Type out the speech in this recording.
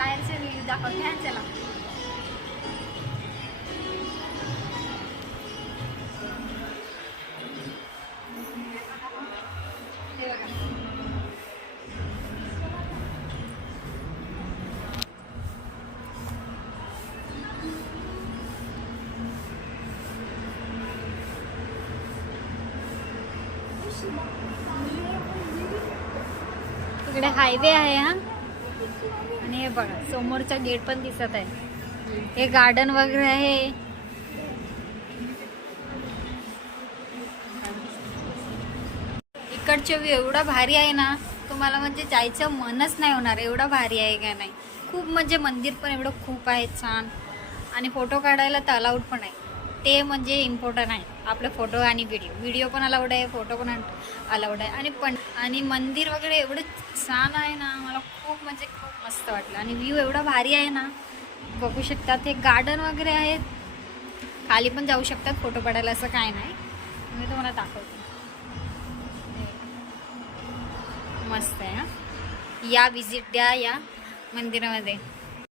बाहेरचे व्ह्यू दाखवते हा. चला इकडे हायवे आहे हा. आणि हे बघा समोरचा गेट पण दिसत आहे. हे गार्डन वगैरे आहे. इकडचे व्ह्यू एवढा भारी आहे ना, तुम्हाला म्हणजे जायचं मनच नाही होणार, एवढा भारी आहे का नाही. खूप म्हणजे मंदिर पण एवढं खूप आहे छान. आणि फोटो काढायला तर अलाउड पण आहे, ते म्हणजे इम्पॉर्टंट आहे. आपले फोटो आणि व्हिडिओ पण अलाउड आहे, फोटो पण अलाउड आहे. आणि मंदिर वगैरे एवढं छान आहे ना, मला खूप म्हणजे खूप मस्त वाटलं. आणि व्ह्यू एवढा भारी आहे ना, बघू शकतात. हे गार्डन वगैरे आहेत, खाली पण जाऊ शकतात फोटो काढायला, असं काय नाही. मी तुम्हाला दाखवते. मस्त आहे हा. या विजिट द्या या मंदिरामध्ये.